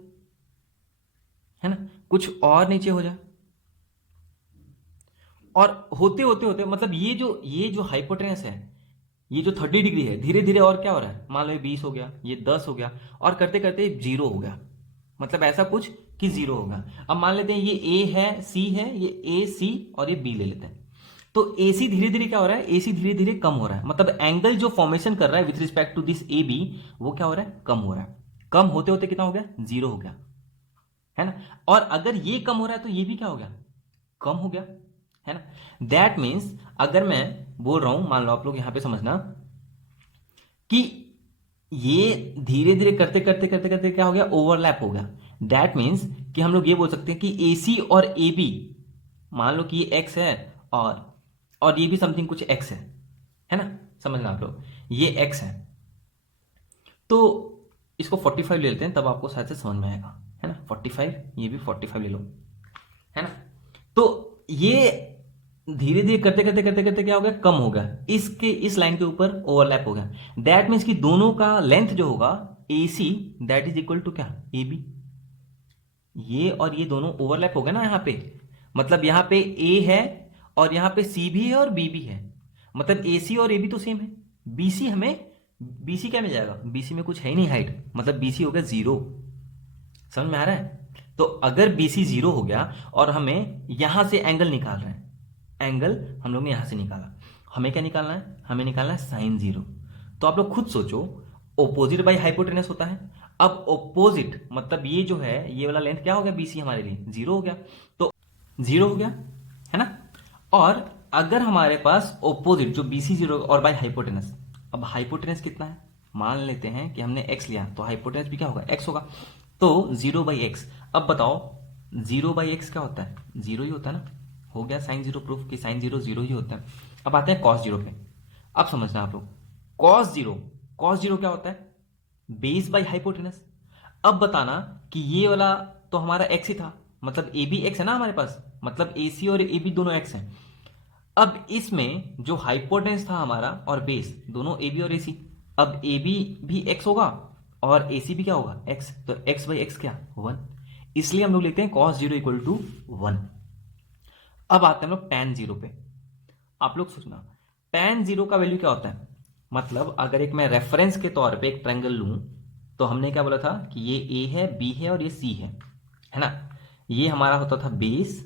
है ना, कुछ और नीचे हो जाए, और होते होते होते मतलब ये जो हाइपोटेनस है, ये जो 30 डिग्री है, धीरे धीरे और क्या हो रहा है, मान लो ये 20 हो गया, ये 10 हो गया, और करते करते 0 हो गया, मतलब ऐसा कुछ कि 0 होगा। अब मान लेते हैं ये A है, C है, ये A C और ये B ले लेते हैं, तो AC धीरे धीरे क्या हो रहा है, AC धीरे धीरे कम हो रहा है, मतलब एंगल जो फॉर्मेशन कर रहा है with respect to this AB वो क्या हो रहा है, कम हो रहा है। कम होते होते कितना हो गया, 0 हो गया, है ना। और अगर ये कम हो रहा है तो ये भी क्या हो गया, कम हो गया, है ना। दैट मीन्स अगर मैं बोल रहा हूं, मान लो आप लोग यहां पे समझना कि ये धीरे धीरे करते करते करते करते क्या हो गया, ओवरलैप हो गया। दैट मीन्स कि हम लोग ये बोल सकते हैं कि ए सी और ए बी, मान लो कि ये एक्स है और ये भी समथिंग कुछ एक्स है ना, समझना आप लोग, ये एक्स है, तो इसको 45 ले लेते हैं, तब आपको शायद से समझ में आएगा, है ना, 45, ये भी 45 ले लो, है ना। तो ये धीरे धीरे करते करते करते करते क्या हो गया, कम हो गया, इसके इस लाइन के ऊपर ओवरलैप हो गया। दैट मीन्स कि दोनों का लेंथ जो होगा A C that is equal to क्या, ए बी। ये और ये दोनों ओवरलैप हो गया ना यहाँ पे, मतलब यहाँ पे ए है और यहाँ पे सी भी है और बी भी है, मतलब ए सी और ए बी तो सेम है। बी सी हमें, बी सी क्या मिल जाएगा, बी सी में कुछ है ही नहीं हाइट, मतलब बी सी हो गया 0। समझ में आ रहा है। तो अगर बी सी 0 हो गया और हमें यहां से एंगल निकाल रहे हैं, एंगल हम लोग ने यहां से निकाला, हमें क्या निकालना है, हमें निकालना है साइन 0। तो आप लोग खुद सोचो, ओपोजिट बाई हाइपोटेनस होता है। अब ओपोजिट मतलब ये जो है, ये वाला लेंथ क्या हो गया, बीसी हमारे लिए 0 हो गया, तो 0 हो गया, है ना। और अगर हमारे पास ओपोजिट जो बीसी 0 और बाई हाइपोटेनस, अब हाइपोटेनस कितना है, मान लेते हैं कि हमने x लिया, तो हाइपोटेनस भी क्या होगा, x होगा, तो 0/x। अब बताओ 0/x क्या होता है, 0 ही होता है ना, हो गया साइन 0 प्रूफ कि साइन 0 0 ही होता है। अब आते हैं cos 0 पे, अब समझना आप लोग, cos 0 क्या होता है, बेस बाई हाइपोटेनस। अब बताना कि ये वाला तो हमारा x ही था, मतलब ए बी एक्स है ना हमारे पास, मतलब ए सी और ए बी दोनों x हैं। अब इसमें जो हाइपोटेनस था हमारा और बेस दोनों ए बी और ए सी, अब ए बी भी x होगा और ए सी भी क्या होगा, x, तो x/x क्या 1, इसलिए हम लोग लिखते हैं cos 0 इक्वल टू 1। अब आते हैं हम लोग tan 0 पे। आप लोग सोचना tan 0 का वैल्यू क्या होता है, मतलब अगर एक मैं रेफरेंस के तौर पे एक ट्रायंगल लूं, तो हमने क्या बोला था कि ये a है, b है और ये c है ना। ये हमारा होता था बेस,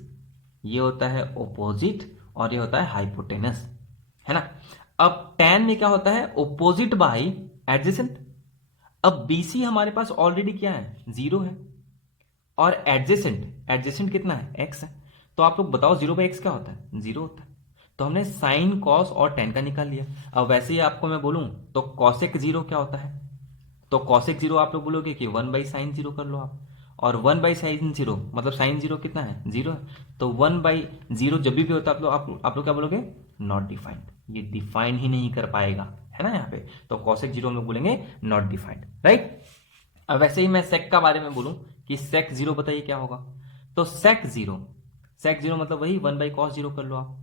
ये होता है ओपोजिट और ये होता है हाइपोटेनस, है ना। अब tan में क्या होता है, ओपोजिट बाई एडजेसेंट। अब BC हमारे पास ऑलरेडी क्या है, 0 है, और एडजेसेंट कितना है, x है। तो आप लोग बताओ 0/x क्या होता है, 0 होता है। तो हमने साइन कॉस और tan का निकाल लिया। अब वैसे ही आपको मैं बोलूं तो कॉसेक 0 क्या होता है, तो कॉसेक 0 आप लोग बोलोगे कि 1/sin 0 कर लो आप, और 1/sin 0 मतलब साइन 0 कितना है, 0 है। तो 1/0 जब भी होता है आप लोग क्या बोलोगे, नॉट डिफाइंड, ये डिफाइन ही नहीं कर पाएगा, है ना यहाँ पे। तो कॉसेक 0 हम लोग बोलेंगे नॉट डिफाइंड, राइट। अब वैसे ही मैं सेक का बारे में बोलूं कि सेक 0 बताइए क्या होगा, तो सेक 0 मतलब वही 1/cos 0 कर लो आप।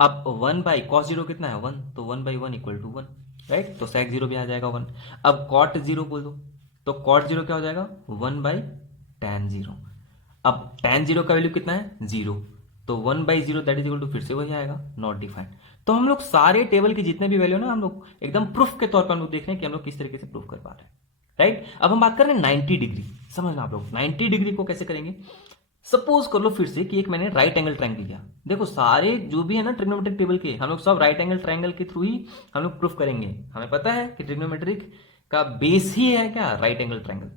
अब 1/cos 0 कितना है, 1, तो 1/1 इक्वल टू 1, राइट। तो सेक 0 भी आ जाएगा 1। अब कॉट 0 बोल दो, तो कॉट 0 क्या हो जाएगा, 1/tan 0। अब tan 0 का वैल्यू कितना है, 0, तो 1/0 दैट इज इक्वल टू फिर से वही आएगा, नॉट डिफाइंड। तो हम लोग सारे टेबल की जितने भी वैल्यू ना, हम लोग एकदम प्रूफ के तौर पर हम लोग देख रहे हैं कि हम लोग किस तरीके से प्रूफ कर पा रहे हैं, राइट। अब हम बात कर रहे हैं 90 डिग्री। समझना आप लोग 90 डिग्री को कैसे करेंगे। सपोज कर लो फिर से कि एक मैंने राइट एंगल ट्रायंगल लिया, देखो सारे जो भी है ना ट्रिग्नोमेट्रिक टेबल के, हम लोग सब राइट एंगल ट्रायंगल के थ्रू ही हम लोग प्रूफ करेंगे। हमें पता है कि ट्रिग्नोमेट्रिक का बेस ही है क्या, राइट एंगल ट्रायंगल।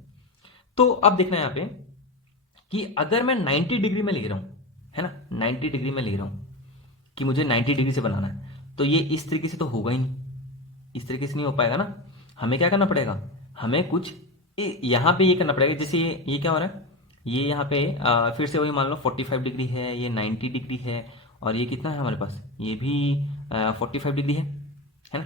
तो अब देखना है यहाँ पे कि अगर मैं 90 डिग्री में ले रहा हूं, है ना, 90 डिग्री में ले रहा हूं कि मुझे 90 डिग्री से बनाना है, तो ये इस तरीके से तो होगा ही नहीं, इस तरीके से नहीं हो पाएगा ना। हमें क्या करना पड़ेगा, हमें कुछ यहां पे ये करना पड़ेगा, जैसे ये क्या हो रहा है, ये यहाँ पे फिर से वही मान लो 45 डिग्री है, ये 90 डिग्री है, और ये कितना है हमारे पास, ये भी 45 डिग्री है ना।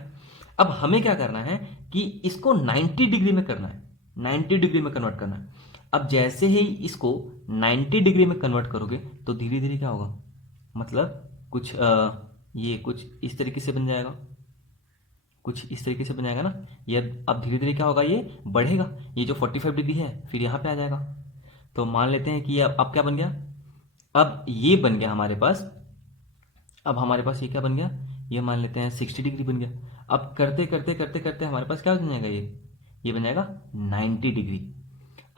अब हमें क्या करना है कि इसको 90 डिग्री में करना है, 90 डिग्री में कन्वर्ट करना है। अब जैसे ही इसको 90 डिग्री में कन्वर्ट करोगे तो धीरे धीरे क्या होगा, मतलब कुछ ये कुछ इस तरीके से बन जाएगा, कुछ इस तरीके से बन जाएगा ना। ये अब धीरे धीरे क्या होगा, ये बढ़ेगा, ये जो 45 डिग्री है फिर यहाँ पे आ जाएगा। तो मान लेते हैं कि ये अब क्या बन गया, अब ये बन गया हमारे पास, अब हमारे पास ये क्या बन गया, ये मान लेते हैं 60 डिग्री बन गया। अब करते करते करते करते हमारे पास क्या बन जाएगा, ये बन जाएगा 90 डिग्री।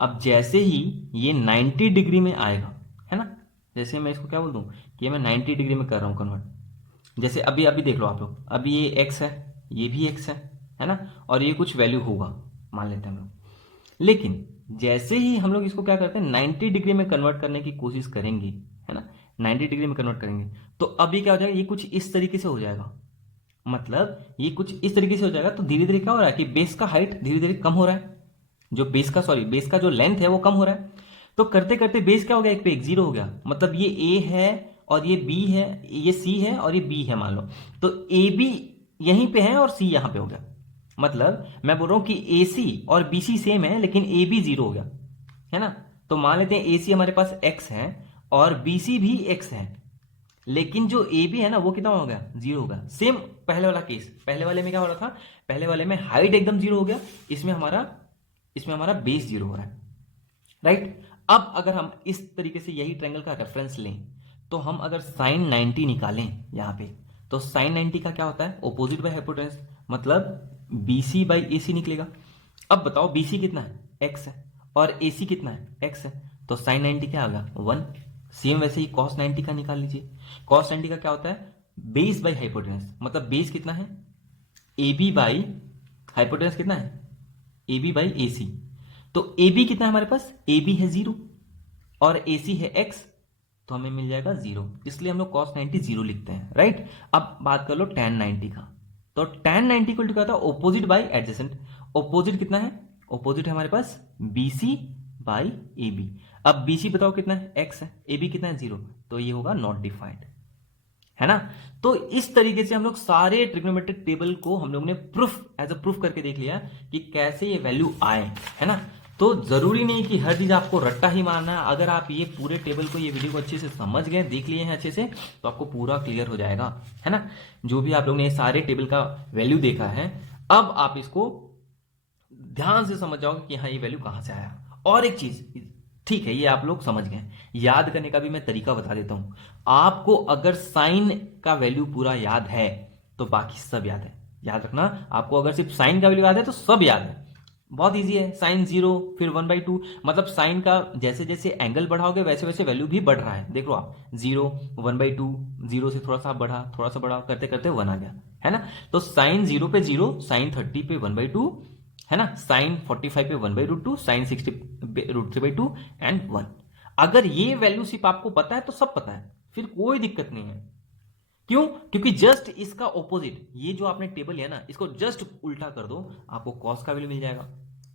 अब जैसे ही ये 90 डिग्री में आएगा, है ना, जैसे मैं इसको क्या बोल दूं कि मैं 90 डिग्री में कर रहा हूं कन्वर्ट। जैसे अभी अभी देख लो आप लोग, अभी ये एक्स है, ये भी एक्स है ना, और ये कुछ वैल्यू होगा मान लेते हैं हम लोग। लेकिन जैसे ही हम लोग इसको क्या करते हैं 90 डिग्री में कन्वर्ट करने की कोशिश करेंगे, है ना, 90 डिग्री में कन्वर्ट करेंगे, तो अभी क्या हो जाएगा, ये कुछ इस तरीके से हो जाएगा, मतलब ये कुछ इस तरीके से हो जाएगा। तो धीरे धीरे क्या हो रहा है कि बेस का हाइट धीरे धीरे कम हो रहा है, जो बेस का जो लेंथ है वो कम हो रहा है। तो करते करते बेस क्या हो गया, एक पे एक 0 हो गया, मतलब ये ए है और ये बी है, ये सी है और ये बी है मान लो, तो ए बी यहीं पे है और सी यहां पे हो गया। मतलब मैं बोल रहा हूं कि ए सी और बी सी सेम है लेकिन ए बी 0 हो गया, है ना। तो मान लेते हैं ए सी हमारे पास x है और बी सी भी x है, लेकिन जो ए बी है ना वो कितना हो गया, 0 हो गया। सेम पहले वाला केस, पहले वाले में क्या हो रहा था, पहले वाले में हाइट एकदम 0 हो गया, इसमें हमारा बेस 0 हो रहा है, राइट। अब अगर हम इस तरीके से यही ट्रायंगल का रेफरेंस लें, तो हम अगर साइन 90 निकालें यहां पे, तो साइन 90 का क्या होता है, ओपोजिट बाय हाइपोटेनस, मतलब BC बाई AC निकलेगा। अब बताओ BC कितना है, x है, और AC कितना है, x है, तो साइन 90 क्या आ गया, 1। सेम वैसे ही कॉस 90 का निकाल लीजिए। कॉस 90 का क्या होता है, बेस बाई हाइपोटेनस, मतलब बेस कितना है, AB बाई हाइपोटेनस कितना है, AB बाई AC। तो AB कितना है हमारे पास, AB है 0 और AC है x, तो हमें मिल जाएगा 0, इसलिए हम लोग cos 90 0 लिखते हैं, राइट। अब बात कर लो tan 90 का, तो tan 90 को क्या था, ओपोजिट बाई एडजेसेंट। ओपोजिट कितना है, ओपोजिट है हमारे पास BC बाई AB। अब BC बताओ कितना है, x है, AB कितना है 0, तो ये होगा नॉट डिफाइंड, है ना। तो इस तरीके से हम लोग सारे ट्रिग्नोमेट्रिक टेबल को हम लोग ने प्रूफ एज अ प्रूफ करके देख लिया कि कैसे ये वैल्यू आए, है ना। तो जरूरी नहीं कि हर चीज आपको रट्टा ही मारना है। अगर आप ये पूरे टेबल को, ये वीडियो को अच्छे से समझ गए, देख लिए हैं अच्छे से, तो आपको पूरा क्लियर हो जाएगा, है ना। जो भी आप लोग ने ये सारे टेबल का वैल्यू देखा है, अब आप इसको ध्यान से समझ जाओगे कि हाँ ये वैल्यू कहां से आया। और एक चीज, ठीक है ये आप लोग समझ गए, याद करने का भी मैं तरीका बता देता हूं। आपको अगर साइन का वैल्यू पूरा याद है तो बाकी सब याद है, याद रखना। आपको अगर सिर्फ साइन का वैल्यू याद है तो सब याद है, बहुत इजी है। साइन 0 फिर 1/2, मतलब साइन का जैसे जैसे एंगल बढ़ाओगे वैसे वैसे वैल्यू भी बढ़ रहा है, देख लो आप, 0 1/2, 0 से थोड़ा सा बढ़ा, थोड़ा सा बढ़ा, करते करते 1 आ गया, है ना। तो साइन 0 पे 0, साइन 30 पे 1/2, है ना, साइन 45 पे 1/√2, साइन 60 पे √3/2 एंड 1। अगर ये वैल्यू सिर्फ आपको पता है तो सब पता है, फिर कोई दिक्कत नहीं है। क्यों, क्योंकि जस्ट इसका ऑपोजिट, ये जो आपने टेबल लिया ना, इसको जस्ट उल्टा कर दो, आपको कॉस का वैल्यू मिल जाएगा।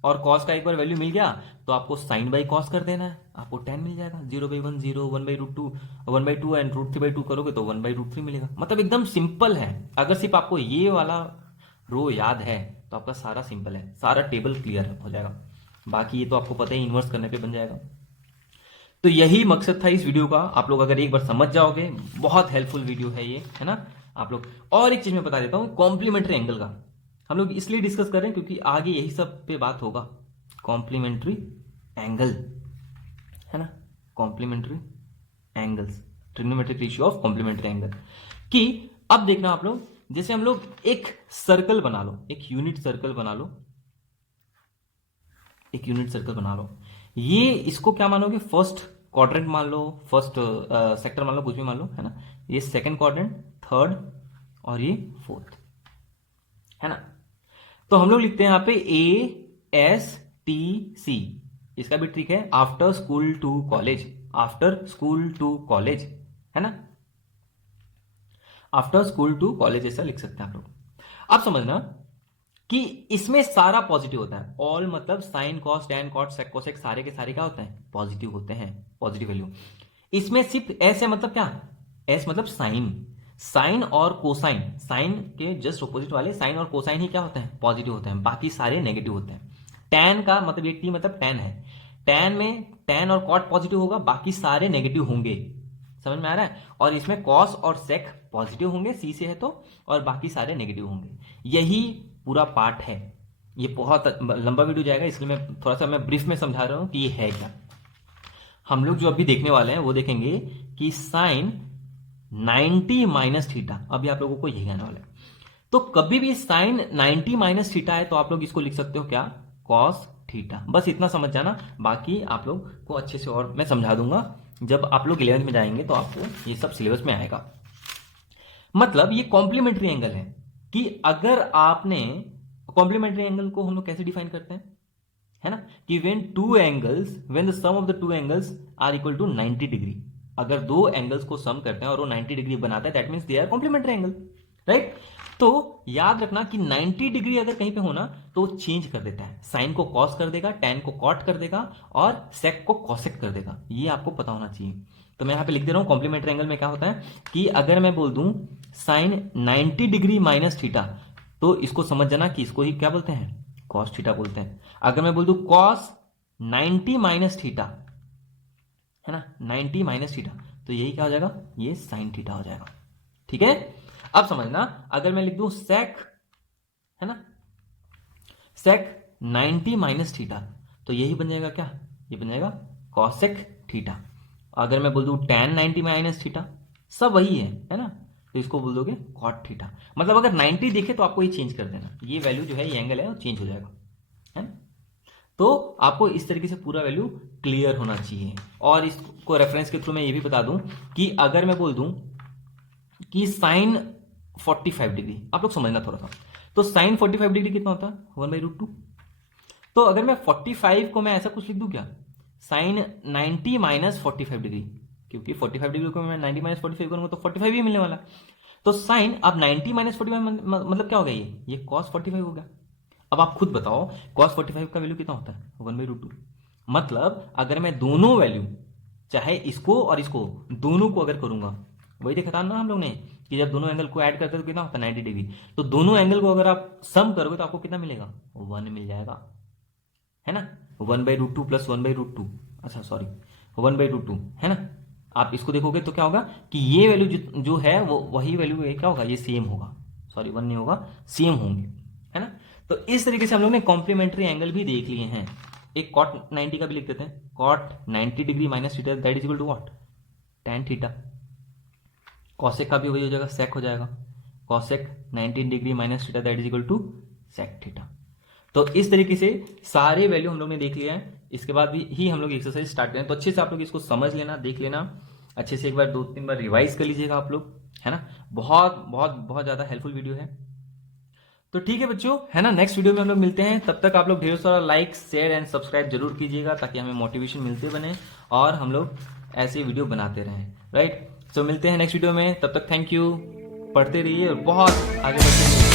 और कॉस का एक बार वैल्यू मिल गया तो आपको साइन बाई कॉस कर देना है, आपको tan मिल जाएगा। 0/1 0, 1/√2 1/2 एंड √3/2 करोगे तो 1/√3 मिलेगा। मतलब एकदम सिंपल है। अगर सिर्फ आपको ये वाला रो याद है तो आपका सारा सिंपल है, सारा टेबल क्लियर हो जाएगा। बाकी ये तो आपको पता ही, इन्वर्स करने पे बन जाएगा। तो यही मकसद था इस वीडियो का। आप लोग अगर एक बार समझ जाओगे, बहुत हेल्पफुल वीडियो है ये, है ना आप लोग। और एक चीज मैं बता देता हूं, कॉम्प्लीमेंट्री एंगल का हम लोग इसलिए डिस्कस करें क्योंकि आगे यही सब पे बात होगा। कॉम्प्लीमेंट्री एंगल, है ना, complementary angles, trigonometric ratio of complementary angle. कि अब देखना आप लोग, जैसे हम लोग एक सर्कल बना लो, एक यूनिट सर्कल बना लो, एक यूनिट सर्कल बना लो। ये इसको क्या मानोगे, फर्स्ट क्वाड्रेंट मान लो, फर्स्ट सेक्टर मान लो, कुछ भी मान लो, है ना। ये सेकंड क्वाड्रेंट, थर्ड और ये फोर्थ, है ना। तो हम लोग लिखते हैं यहां पे ASTC। इसका भी ट्रिक है, after school to college, after school to college, है ना, आफ्टर स्कूल टू कॉलेज ऐसा लिख सकते हैं आप लोग। अब समझना कि इसमें सारा पॉजिटिव होता है। ऑल मतलब sine cos tan cot sec cosec सारे के सारे क्या होते हैं, पॉजिटिव होते हैं, पॉजिटिव वैल्यू। इसमें सिर्फ एस है, मतलब क्या, एस मतलब साइन, साइन और कोसाइन, साइन के जस्ट ऑपोजिट वाले साइन और कोसाइन ही क्या होते हैं, पॉजिटिव होते हैं, बाकी सारे नेगेटिव होते हैं। टैन का मतलब ये टी मतलब टैन है, टैन में टैन और कॉट पॉजिटिव होगा, बाकी सारे नेगेटिव होंगे, समझ में आ रहा है। और इसमें कॉस और सेक पॉजिटिव होंगे, सी से है तो, और बाकी सारे नेगेटिव होंगे। यही पूरा पार्ट है। ये बहुत लंबा वीडियो जाएगा, इसलिए मैं थोड़ा सा मैं ब्रीफ में समझा रहा हूं कि ये है क्या। हम लोग जो अभी देखने वाले हैं वो देखेंगे कि साइन 90 माइनस थीटा, अभी आप लोगों को यही आने वाला है। तो कभी भी साइन 90 माइनस थीटा है तो आप लोग इसको लिख सकते हो क्या, कॉस थीटा। बस इतना समझ जाना, बाकी आप लोग को अच्छे से और मैं समझा दूंगा जब आप लोग 11th में जाएंगे तो आपको ये सब सिलेबस में आएगा। मतलब ये कॉम्प्लीमेंट्री एंगल है कि अगर आपने, कॉम्प्लीमेंट्री एंगल को हम लोग कैसे डिफाइन करते हैं, है ना, कि when two angles, when the sum of the two angles are equal to 90 degree. अगर दो एंगल्स को सम करते हैं और वो 90 डिग्री बनाता है, that means they are complementary angle, right. तो याद रखना कि 90 डिग्री अगर कहीं पे हो ना तो वो चेंज कर देता है, साइन को कॉस कर देगा, टेन को कॉट कर देगा और सेक को कॉसेक कर देगा। ये आपको पता होना चाहिए। तो मैं यहां पे लिख दे रहा हूं कॉम्प्लीमेंट्री एंगल में क्या होता है कि अगर मैं बोल दूं साइन 90 डिग्री माइनस थीटा, तो इसको समझ जाना कि इसको ही क्या बोलते हैं, कॉस थीटा बोलते हैं। अगर मैं बोल दूं कॉस 90 माइनस थीटा, है ना, 90 माइनस थीटा, तो यही क्या हो जाएगा, ये साइन थीटा हो जाएगा। ठीक है, अब समझना अगर मैं लिख दूं सेक, है ना, सेक 90 माइनस थीटा, तो यही बन जाएगा क्या, ये बन जाएगा कॉसेक थीटा। अगर मैं बोल दूं tan 90 माइनस थीटा, सब वही है ना, तो इसको बोल दोगे कॉट थीटा। मतलब अगर 90 देखे तो आपको ये चेंज कर देना, ये वैल्यू जो है, ये एंगल है वो चेंज हो जाएगा, है ना। तो आपको इस तरीके से पूरा वैल्यू क्लियर होना चाहिए। और इसको रेफरेंस के थ्रू मैं ये भी बता दूं कि अगर मैं बोल दूं कि साइन 45 डिग्री, आप लोग समझना थोड़ा सा, तो साइन 45 डिग्री कितना होता है, 1/√2। तो अगर मैं 45 को मैं ऐसा कुछ लिख दूं क्या, साइन 90 माइनस 45 डिग्री, क्योंकि 45 डिग्री को मैं 90 माइनस 45 करूंगा तो 45 ही मिलने वाला। तो साइन अब 90 माइनस 45 मतलब क्या हो गया, ये कॉस 45 हो गया। अब आप खुद बताओ कॉस 45 का वैल्यू कितना होता है, 1/√2। मतलब अगर मैं दोनों वैल्यू, चाहे इसको और इसको, दोनों को अगर करूंगा, वही देखा था ना हम लोग ने कि जब दोनों एंगल को ऐड करते हैं तो कितना होता है, 90 डिग्री। तो दोनों एंगल को अगर आप सम करोगे तो आपको कितना मिलेगा, 1 मिल जाएगा, है ना। 1/√2 प्लस 1/√2, अच्छा सॉरी 1/√2, है ना। आप इसको देखोगे तो क्या होगा कि ये वैल्यू जो है वो वही वैल्यू क्या होगा, ये सेम होगा, सॉरी 1 नहीं होगा, सेम होंगे, है ना। तो इस तरीके से हम लोग ने कॉम्प्लीमेंट्री एंगल भी देख लिए हैं। एक कॉट 90 का भी लिख देते हैं, cot 90 degree minus theta that is equal to what, tan theta. Cosec का भी वही हो जाएगा, सेक हो जाएगा, cosec 90 degree minus theta that is equal to sec theta. तो इस तरीके से सारे वैल्यू हम लोग ने देख लिया है। इसके बाद भी ही हम लोग एक्सरसाइज स्टार्ट करें, तो अच्छे से आप लोग इसको समझ लेना, देख लेना अच्छे से, एक बार 2-3 बार रिवाइज कर लीजिएगा आप लोग, है ना। बहुत बहुत बहुत ज्यादा हेल्पफुल वीडियो है। तो ठीक है बच्चों, है ना, नेक्स्ट वीडियो में हम लोग मिलते हैं। तब तक आप लोग ढेर सारा लाइक शेयर एंड सब्सक्राइब जरूर कीजिएगा ताकि हमें मोटिवेशन मिलते बने और हम लोग ऐसे वीडियो बनाते रहें, राइट। तो मिलते हैं नेक्स्ट वीडियो में, तब तक थैंक यू, पढ़ते रहिए और बहुत आगे बढ़ते रहिए।